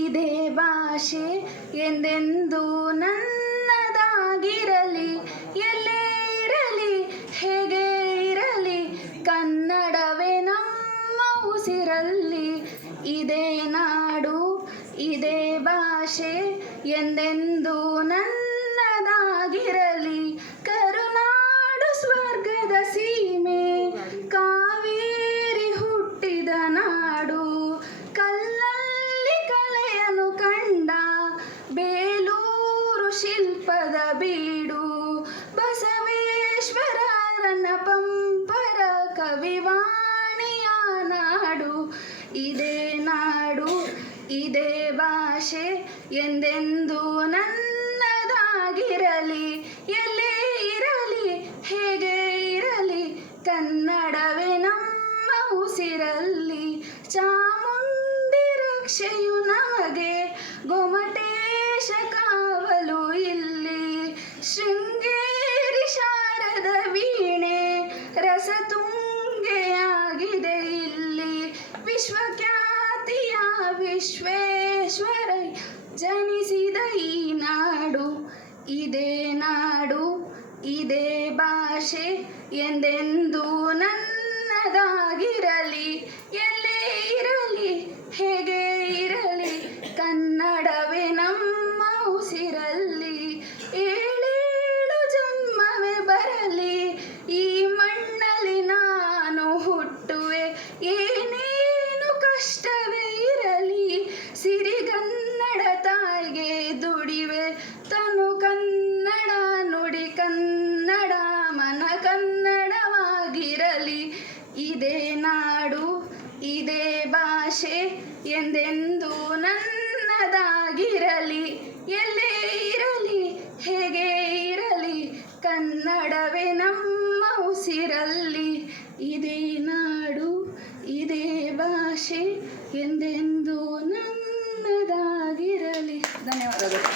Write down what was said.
ಇದೇ ಭಾಷೆ ಎಂದೆಂದು ನನ್ನದಾಗಿರಲಿ, ಎಲ್ಲೇ ಇರಲಿ ಹೇಗೆ ಇರಲಿ, ಕನ್ನಡವೇ ನಮ್ಮ ಉಸಿರಲ್ಲಿ. ಇದೇ ನಾಡು ಇದೇ ಭಾಷೆ ಎಂದೆಂದು ನನ್ನದಾಗಿರಲಿ, ಕರುನಾಡು ಸ್ವರ್ಗದ ಸೀಮೆ, ಕಾವೇರಿ ಹುಟ್ಟಿದ ನಾಡು, ಕಲ್ಲಲ್ಲಿ ಕಲೆಯನ್ನು ಕಂಡ ಬೇಲೂರು ಶಿಲ್ಪದ ಬೀಡು, ಬಸವೇಶ್ವರನ ಪಂಪರ ಕವಿವಾಣಿಯ ನಾಡು. ಇದೇ ನಾಡು ಇದೇ ಭಾಷೆ ಎಂದೆಂದು ನನ್ನದಾಗಿರಲಿ, ಎಲ್ಲೇ ಇರಲಿ ಹೇಗೆ ಇರಲಿ, ಕನ್ನಡವೇ ನಮ್ಮ ಉಸಿರಲ್ಲಿ. ಚಾಮುಂಡಿ ರಕ್ಷೆಯು ನಮಗೆ, ಗೊಮಟೇಶ ಕಾವಲು ಇಲ್ಲಿ, ಶೃಂಗೇರಿ ಶಾರದ ವೀಣೆ ರಸತುಂಗೆಯಾಗಿದೆ ಇಲ್ಲಿ, ವಿಶ್ವಖ್ಯಾತಿಯ ವಿಶ್ವೇಶ್ವರ ಜನಿಸಿದ ಈ ನಾಡು. ಇದೇ ನಾಡು ಇದೇ ಭಾಷೆ ಎಂದೆಂದು ನನ್ನದಾಗಿರಲಿ, ಎಲ್ಲೇ ಇರಲಿ ಹೇಗೆ ಇರಲಿ, ಕನ್ನಡವೇ ನಮ್ಮ ಉಸಿರಲ್ಲಿ. ಏಳೇಳು ಜನ್ಮವೇ ಬರಲಿ ಈ ಮಣ್ಣಲ್ಲಿ ನಾನು ಹುಟ್ಟುವೆ, ಏನೇನು ಕಷ್ಟವೇ ಇರಲಿ ಸಿರಿಗನ್ನಡ ತಾಯಿಗೆ ದುಡಿವೆ, ತನು ಕನ್ನಡ ನುಡಿ ಕನ್ನಡ ಮನ ಕನ್ನಡವಾಗಿರಲಿ. ಇದೇ ನಾಡು ಇದೇ ಭಾಷೆ ಎಂದೆಂದು ನನ್ನದಾಗಿರಲಿ, ಎಲ್ಲೇ ಇರಲಿ ಹೇಗೆ ಇರಲಿ, ಕನ್ನಡವೇ ನಮ್ಮ ಉಸಿರಲ್ಲಿ. ಇದೇ ನಾಡು ಇದೇ ಭಾಷೆ ಎಂದೆಂದು ನನ್ನದಾಗಿರಲಿ. ಧನ್ಯವಾದಗಳು.